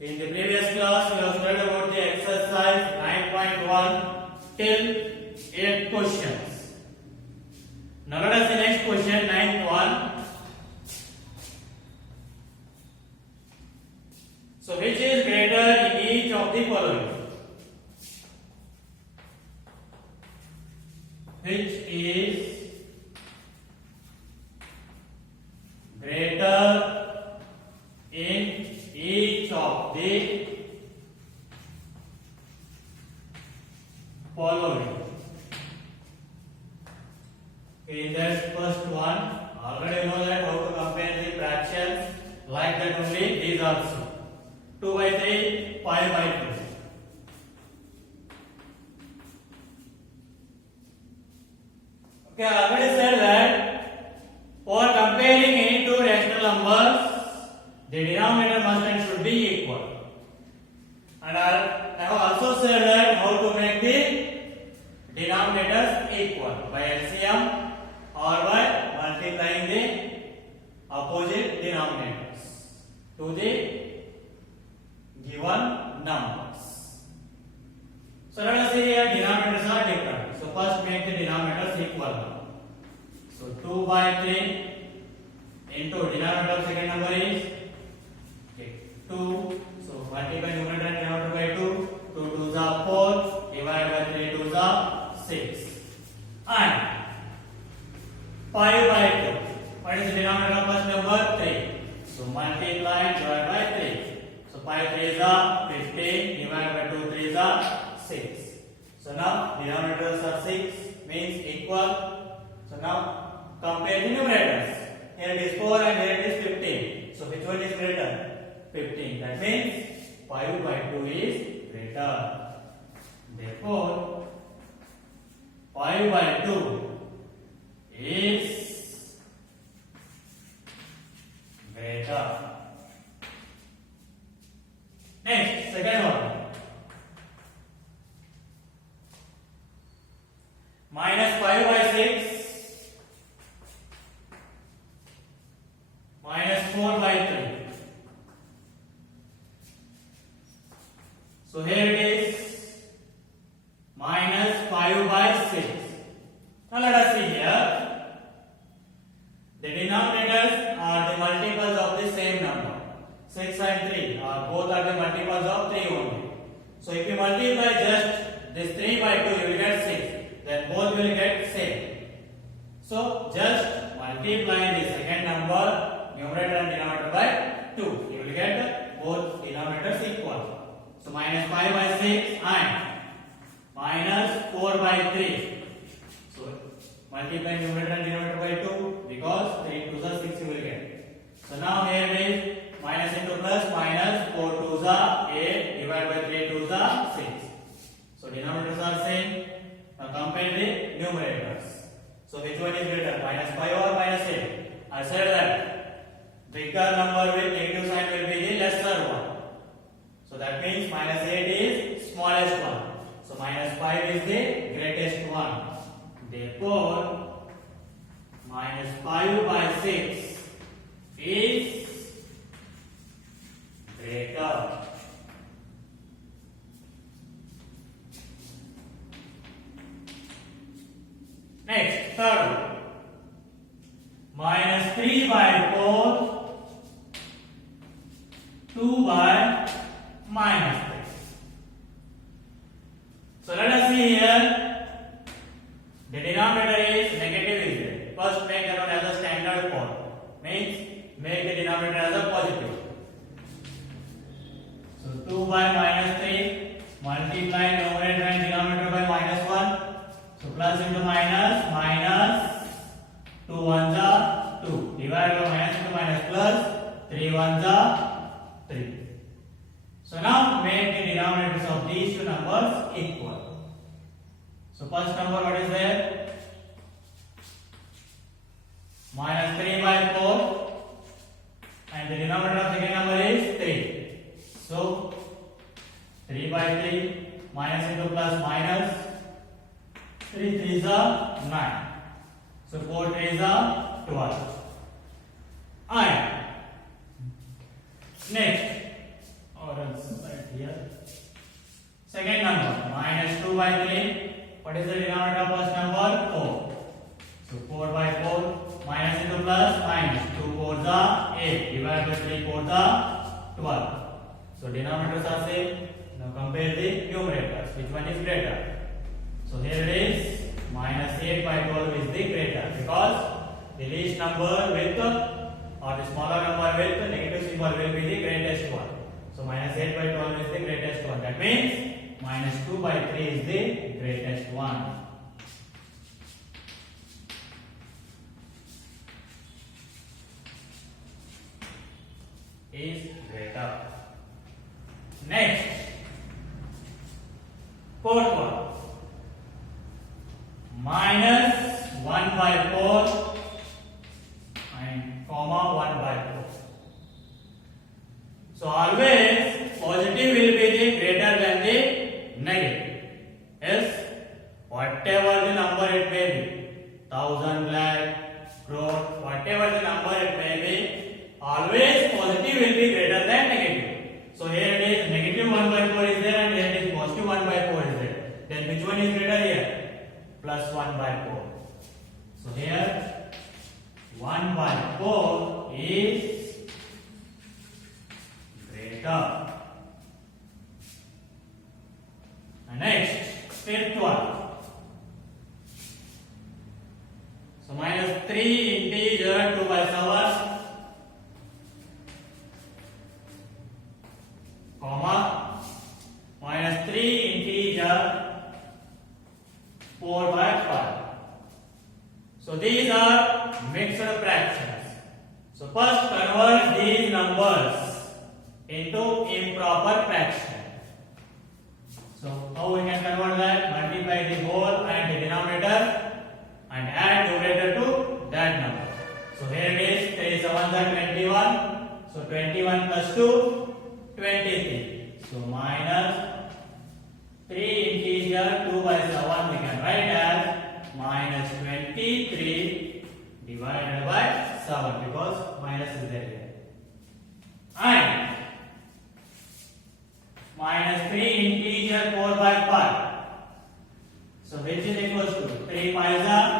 In the previous class, we have studied about the exercise 9.1 till 8 questions. Now let us see next question 9.1. So which is greater in each of the following? Which is greater in each of the following? In that first one, already know that how to compare the fractions, like that only these also. 2 by 3, 5 by 2. Okay, I already said that for comparing any two rational numbers, the denominator must and should be equal. And I have also said that how to make the denominators equal by LCM or by multiplying the opposite denominators to the given numbers. So let us see here denominators are different. So first make the denominators equal. So 2 by 3 into denominator of second number is 2. So multiply numerator and denominator by 2. 2 2s are 4. Divided by 3 2s are 6. And 5 by 2. What is the denominator of first number? 3. So multiply divided by 3. So 5 3s are 15. Divided by 2 3s are 6. So now denominators are 6 means equal. So now compare the numerators. Here it is 4 and here it is 15. So which one is greater? 15. That means 5 by 2 is greater. Therefore 5 by 2 is greater. Next, second one. Minus 5 by 6 minus 4 by 3. So here it is minus 5 by 6. Now let us see here. The denominators are the multiples of the same number. 6 and 3 are both are the multiples of 3 only. So if you multiply just this 3 by 2, you will get 6. Then both will get same. So just multiply the second number, numerator and denominator by 2. You will get both denominators equal. So minus 5 by 6 and minus 4 by 3. So multiply numerator and denominator by 2 because 3 2s are 6 you will get. So now here it is minus into plus minus 4 2s are 8 divided by 3 2s are 6. So denominators are same. Now compare the numerators. So which one is greater, minus 5 or minus 8? I said that bigger number with negative sign will be the lesser one. So that means minus 8 is smallest one. So minus 5 is the greatest one. Therefore, minus 5 by 6 is greater. Next, third one. Minus 3 by 4, 2 by minus 3. So let us see here. The denominator is negative is there. First make that one as a standard form. Means make the denominator as a positive. So 2 by minus 3 multiply numerator and denominator by minus 1. So plus into minus, minus 2 1s are 2. Divide by minus into minus plus 3 1s are 3. So now make the denominators of these two numbers equal. So first number what is there? Minus 3 by 4 and the denominator of second number is 3. So 3 by 3 minus into plus minus 3 3s are 9. So 4 3s are 12. And next, or else here. Second number, minus 2 by 3. What is the denominator of first number? 4. So 4 by 4, minus into plus, minus. 2 4s are 8, divided by 3 4s are 12. So denominators are same. Now compare the numerators. Which one is greater? So here it is, minus 8 by 12 is the greater, because the least number with or the smaller number with the negative symbol will be the greatest one. So minus 8 by 12 is the greatest one. That means minus 2 by 3 is the greatest one. Is greater. Next, fourth one. Minus 1 by 4 and comma 1 by 4. So always positive will be the greater than the negative. Yes, whatever the number it may be, 1000, lakh, crore, whatever the number it may be, always positive will be greater than negative. So here it is, negative 1 by 4 is there, and here it is positive 1 by 4 is there. Then which one is greater here? Plus 1 by 4. So here 1 by 4 is greater. And next, fifth one. So minus 3 integer 2 by 7, comma, minus 3 integer 4 by 5. So these are mixed fractions. So first convert these numbers into improper fraction. So how we can convert that? Multiply the whole and the denominator and add numerator to that number. So here it is, 3 7s are 21. So 21 plus 2, 23. So minus 3 integer 2 by 7 we can write as minus 23 divided by 7, because minus is there here. And minus 3 integer 4 by 5. So which is equals to 3 5s are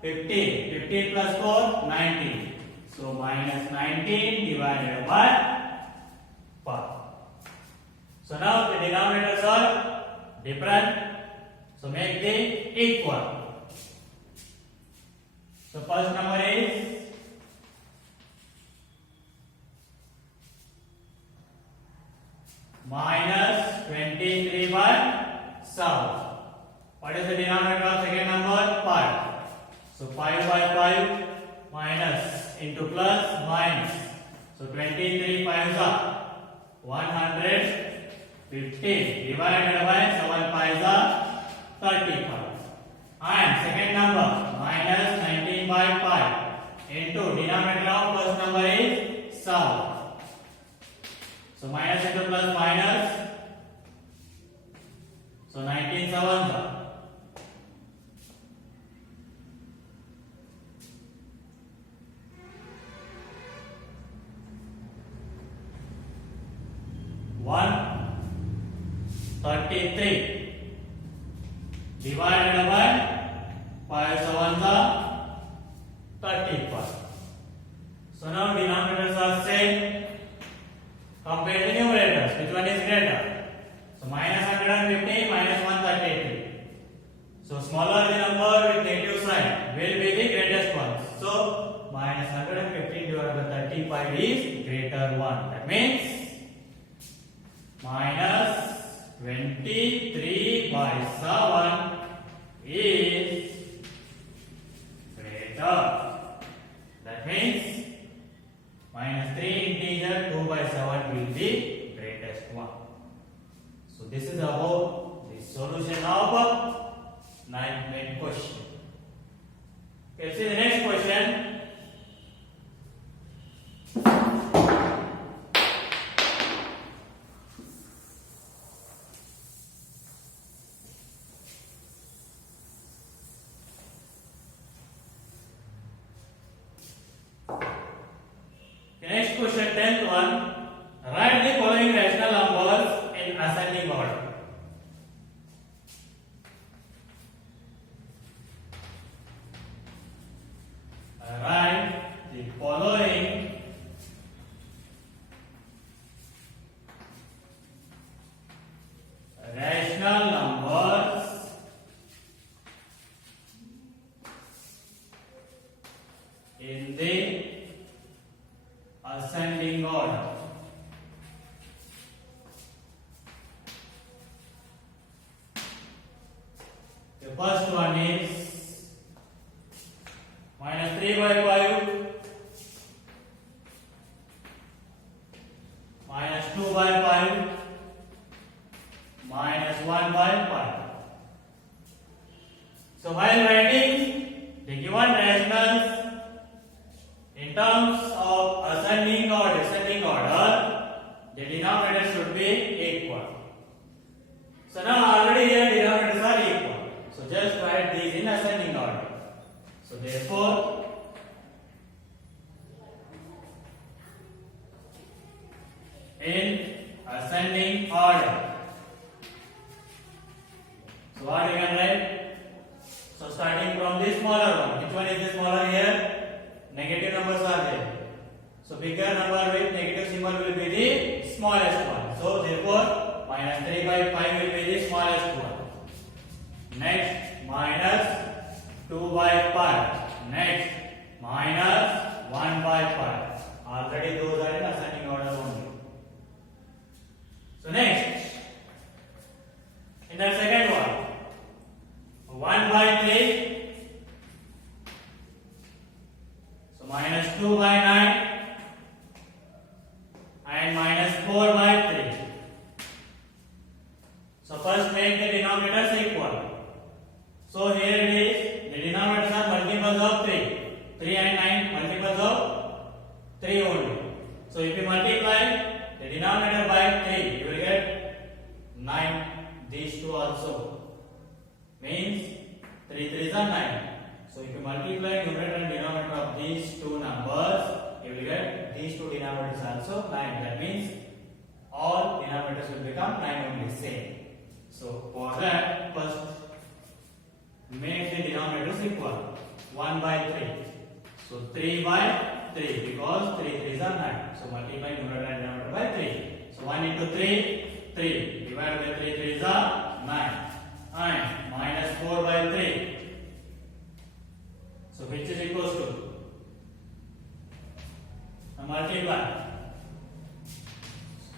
15. 15 plus 4, 19. So minus 19 divided by 5. So now the denominators are different. So make them equal. So first number is minus 23 by 7. What is the denominator of second number? 5. So 5 by 5 minus into plus minus. So 23 5s are 115 divided by 7 5s are 35. And second number minus 19 by 5 into denominator of first number is 7. So minus into plus minus. So 19 sevens are 133 divided by 5 sevens are 35. So now denominators are same. Compare the numerators. Which one is greater? So minus 150 minus 133. So smaller the number with negative sign will be the greatest one. So minus 150 divided by 35 is greater one. That means minus 23 by 7 is greater. That means minus 3 integer 2 by 7 will be greatest one. So this is about the solution of 9th main question. Okay, see the next question. Next question, 10th one. Write the following rational numbers in first one is minus 3 by 5 minus 2 by 5 minus 1 by 5. So while writing the given rationals in terms of ascending or descending order, the denominator should be equal. So now already here denominators are equal. So just write these in ascending order. So therefore, in ascending order. So what you can write? So starting from this smaller one. Which one is the smaller here? Negative numbers are there. So bigger number with negative symbol will be the smallest one. So therefore minus 3 by 5 will be the smallest one. Next minus 2 by 5. Next minus 1 by 5. Already those are in ascending order only. So next, in the second one, 1 by 3. So minus 2 by 9 and minus 4 by 3. So first make the denominators equal. So here it is, the denominators are multiples of 3. 3 and 9 multiples of 3 only. So if you multiply the denominator by 3, you will get 9. These two also means 3 3s are 9. So if you multiply numerator and denominator of these two numbers, you will get these two denominators also 9. That means all denominators will become 9 only same. So for that, first make the denominators equal. 1 by 3. So 3 by 3 because 3 3s are 9. So multiply numerator and denominator by 3. So 1 into 3, 3. Divided by 3 3s are 9. And minus 4 by 3. So which is equals to? Now multiply.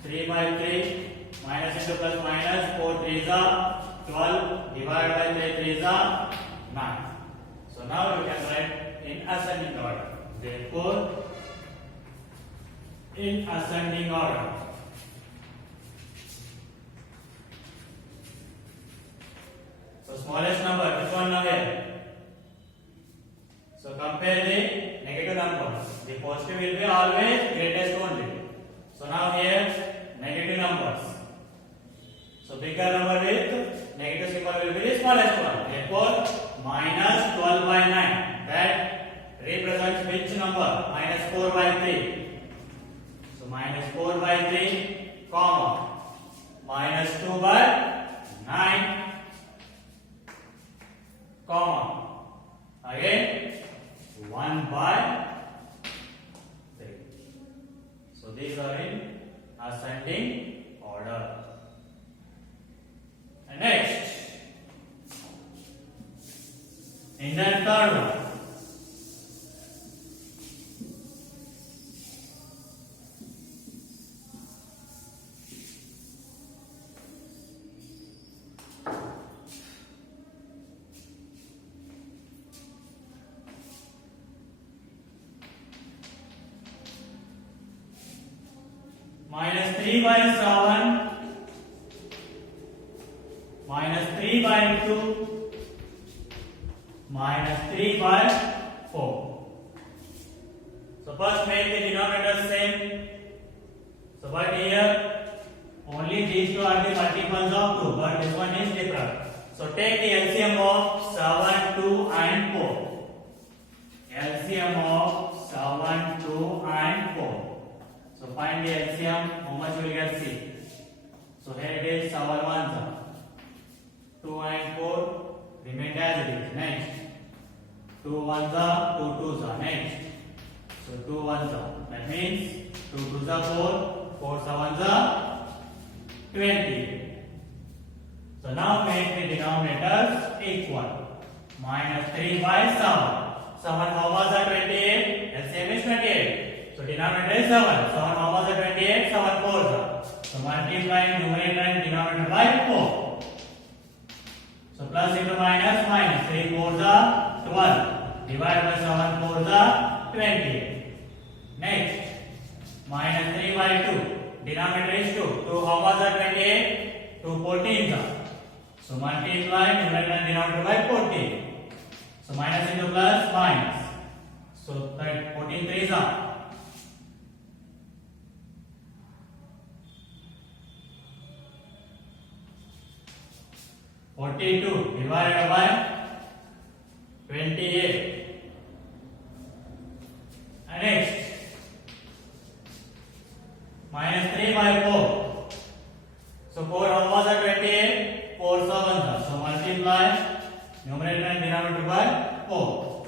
3 by 3 minus into plus minus 4 3s are 12. Divided by 3 3s are 9. So now you can write in ascending order. Therefore, in ascending order. So smallest number, which one now here? So compare the negative numbers. The positive will be always greatest only. So now here negative numbers. So bigger number with negative symbol will be the smallest one. Therefore minus 12 by 9. That represents which number? Minus 4 by 3. So minus 4 by 3, comma. Minus 2 by 9, comma. Again 1 by 3. So these are in ascending order. And next, in the third one, minus 3 by 7, minus 3 by 2, minus 3 by 4. So first make the denominator same. So but here only these two are the multiples of 2, but this one is different. So take the LCM of 7, 2 and 4. LCM of 7, 2 and 4. So find the LCM, how much will get C? So here it is 7 ones, 2 and 4 remain as it is. Next, 2 ones, 2 twos. Next, so 2 ones. That means 2 twos 4, 4 sevens 20. So now make the denominators equal. Minus 3 by 7. 7 how much are 28? LCM is 28. So denominator is 7. 7 how much are 28? 7 4s. So multiplying numerator and denominator by 4. So plus into minus, minus. 3 4s are 12. Divide by 7 4s are 20. Next, minus 3 by 2. Denominator is 2. 2 how much are 28? 2 14s are. So multiply numerator and denominator by 14. So minus into plus, minus. So that 14 3s are. 42 divided by 28. And next, minus 3 by 4. So 4 how much are 28? 4 7s are. So multiply numerator and denominator by 4.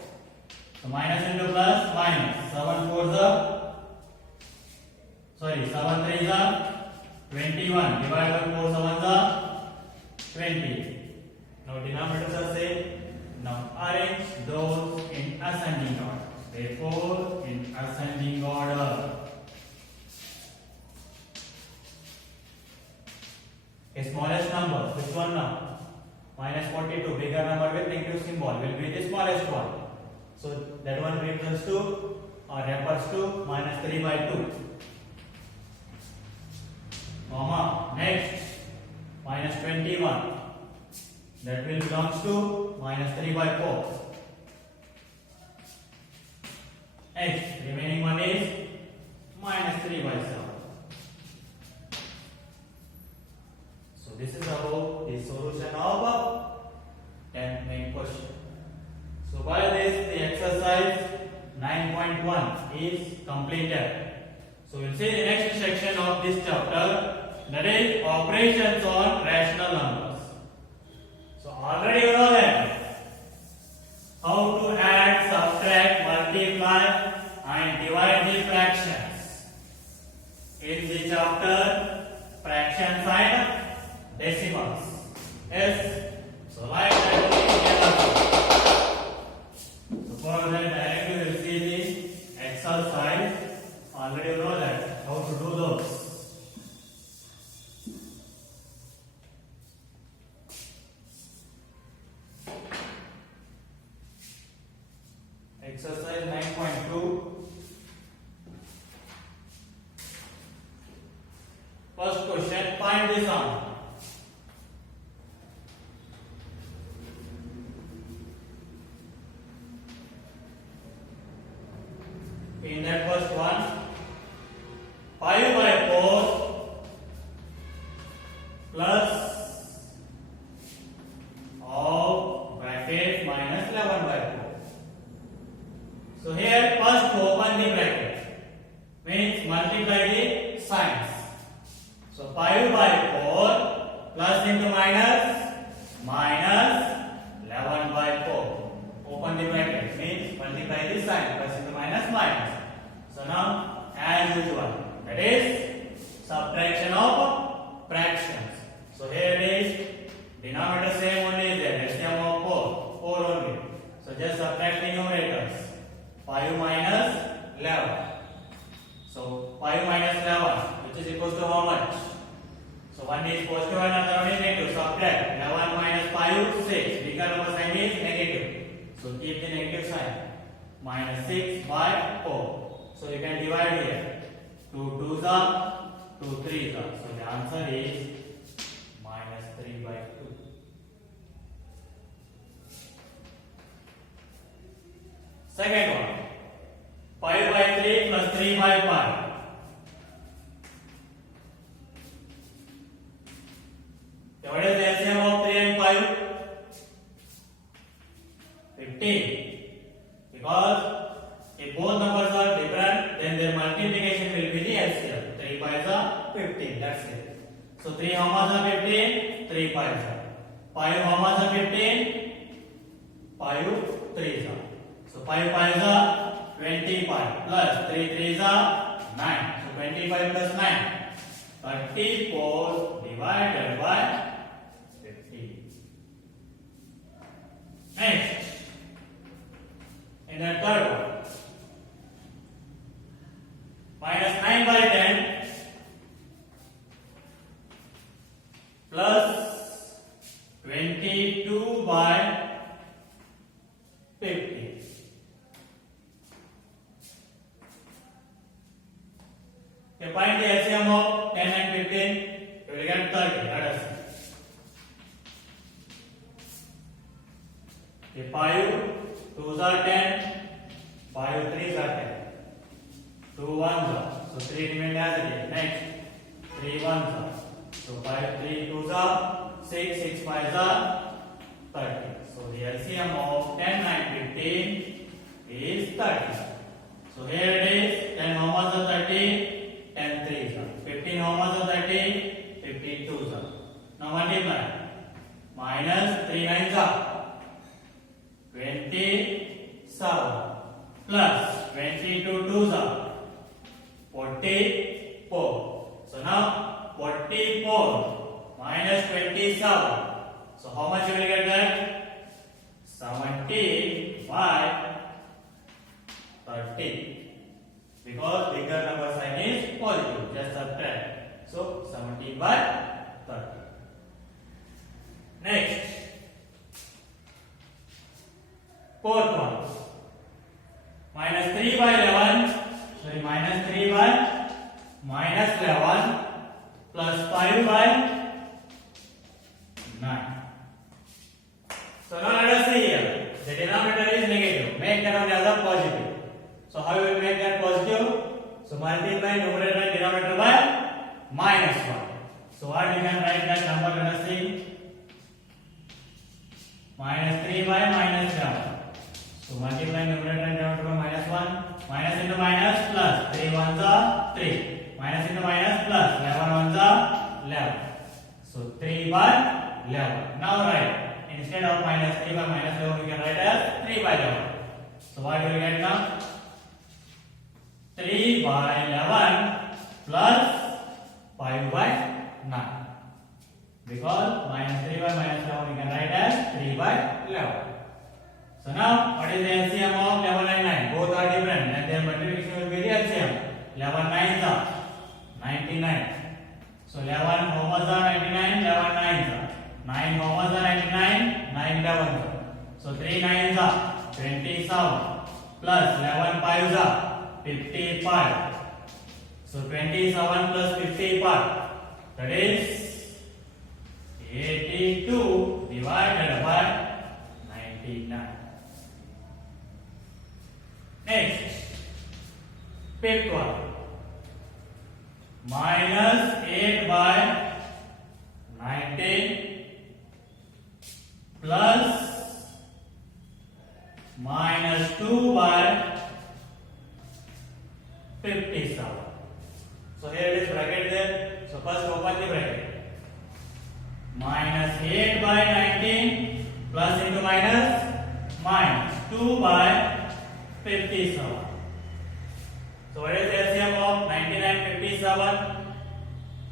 So minus into plus, minus. 7 4s are, 7 3s are 21. Divided by 4 7s are 20. Now denominators are same. Now arrange those in ascending order. Therefore, in ascending order. A smallest number, which one now? Minus 42. Bigger number with negative symbol will be the smallest one. So that one refers to or refers to minus 3 by 2. Comma. Next, minus 21. That will belongs to minus 3 by 4. Next, remaining one is minus 3 by 7. So this is about the solution of 10th main question. So by this the exercise 9.1 is completed. So we'll see the next section of this chapter, that is operations on rational numbers. So already you know that how to add, subtract, multiply and divide the fractions. In the chapter fractions and decimals. Yes. So like that only so for that directly we will see the exercise. Already you know that how to do those. Exercise 9.2. First question, find the sum. In that first one, 5 by 4 plus of bracket minus 11 by 4. So here first open the bracket, means multiply the signs. So 5 by 4 plus into minus, minus 11 by 4. Open the bracket, means multiply the sign, plus into minus, minus. So now as usual, that is subtraction of fractions. So here it is, denominator same only is there, LCM of 4 only. So just subtract the numerators. 5 minus 11. So 5 minus 11, which is equals to how much? So one is positive and another one is negative. Subtract 11 minus 5, 6. Bigger number sign is negative. So keep the negative sign. Minus 6 by 4. So you can divide here. 2 2s are, 2 3s are. So the answer is minus 3 by 2. Second one, 5 by 3 plus 3 by 5. What is the LCM of 3 and 5? 15. Because if both numbers are different, then their multiplication will be the LCM. 3 5s are 15. That's it. So 3 how much are 15? 3 5s are. 5 how much are 15? 5 3s are. So 5 5s are 25 plus 3 3s are 9. So 25 plus 9. 34 divided by 50. Next, in the third one, minus 9 by 10 plus 22 by 50. Okay, find the LCM of 10 and 15. You will get 30. Let us see. Okay, 5 2s are 10, 5 3s are 10, 2 1s are, so 3 remain as it is. Next, 3 1s are, so 5 3 2s are 6, 6 5s are 30. So the LCM of 10 and 15 is 30. So here it is, 10 how much are 30? 10 3s are. 15 how much are 30? 15 2s are. Now multiply. Minus 3 9s are 27 plus 22 2s are 44. So now 44 minus 27. So how much you will get that? 70 by 30. Because bigger number sign is positive. Just subtract. So 70 by 30. Next. Fourth one. Minus 3 by 11. Sorry, minus 3 by minus 11 plus 5 by 9. So now let us see here. The denominator is negative. Make that one as a positive. So how you will make that positive? So multiply numerator and denominator by minus 1. So what we can write that number? Let us see. Minus 3 by minus 11. So multiply numerator and denominator by minus 1. Minus into minus plus. 3 ones are 3. Minus into minus plus. 11 ones are 11. So 3 by 11. Now write. Instead of minus 3 by minus 11, we can write as 3 by 11. So what do we get now? 3 by 11 plus 5 by 9. Because minus 3 by minus 11, we can write as 3 by 11. So now, what is the LCM of 11 and 9? Both are different and their multiplication will be the LCM. 11 9s are 99. So 11 how much are 99? 11 9s are. 9 how much are 99? 9 11s are. So 3 9s are 27 plus 11 5s are 55. So 27 plus 55, that is 82 divided by 99. Next, fifth one. Minus 8 by 19 plus minus 2 by 57. So here it is bracket there. So first open the bracket. Minus 8 by 19 plus into minus 2 by 57. So what is the LCM of 99 and 57?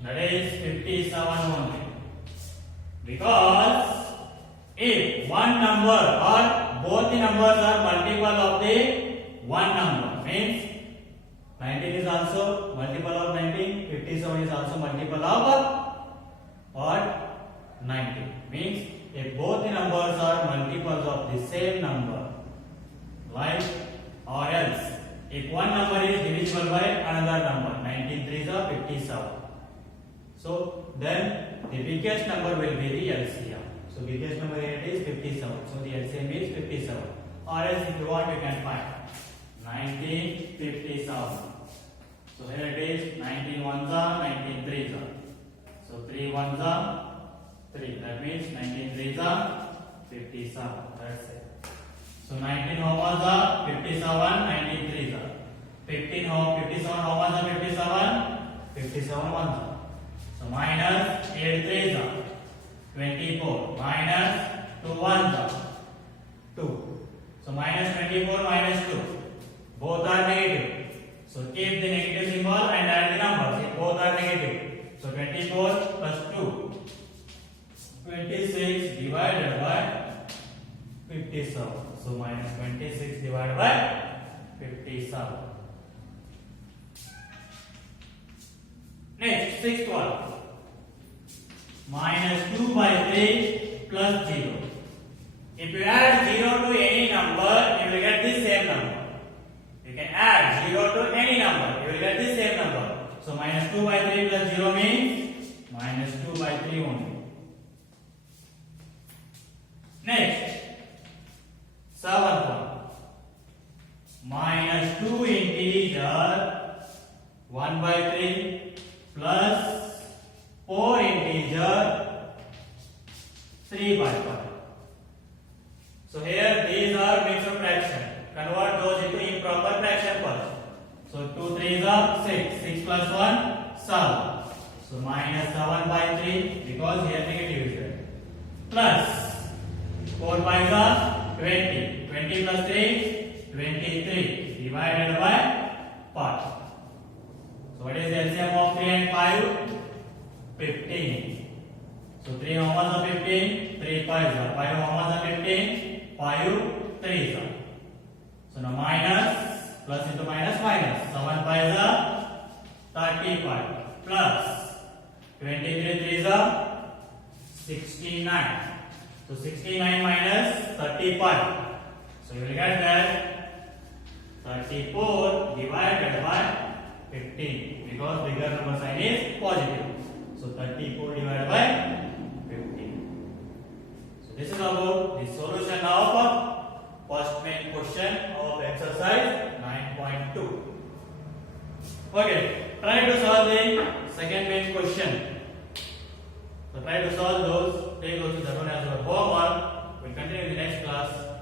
That is 57 only. Because if one number or both the numbers are multiple of the one number, means 19 is also multiple of 19, 57 is also multiple of what? 19. Means if both the numbers are multiples of the same number, like or else if one number is divisible by another number, 19 3s are 57. So then the biggest number will be the LCM. So biggest number here it is 57. So the LCM is 57. Or else if you want you can find 19 57. So here it is 19 1s are 19 3s are. So 3 1s are 3. That means 19 3s are 57. That's it. So 19 how much are 57, 19 3s are. 57 how much are 57? 57 ones are. So minus 8 3s are 24. Minus 2 ones are 2. So minus 24 minus 2. Both are negative. So keep the negative symbol and add the numbers if both are negative. So 24 plus 2. 26 divided by 57. So minus 26 divided by 57. Next, sixth one. Minus 2 by 3 plus 0. If you add 0 to any number, you will get the same number. You can add 0 to any number, you will get the same number. So minus 2 by 3 plus 0 means minus 2 by 3 only. Next, seventh one. Minus 2 integer 1 by 3 plus 4 integer 3 by 5. So here these are mixed fraction. Convert those into improper fraction first. So 2 3s are 6. 6 plus 1, 7. So minus 7 by 3 because here negative is there. Plus 4 5s are 20. 20 plus 3, 23 divided by 5. So what is the LCM of 3 and 5? 15. So 3 how much are 15? 3 5s are 5 how much are 15? 5 3s are. So now minus plus into minus minus. 7 5s are 35 plus 23 3s are 69. So 69 minus 35. So you will get that 34 divided by 15 because bigger number sign is positive. So 34 divided by 15. So this is about the solution of first main question of exercise 9.2. Okay, try to solve the second main question. So try to solve those, take those as your homework. We'll continue in the next class.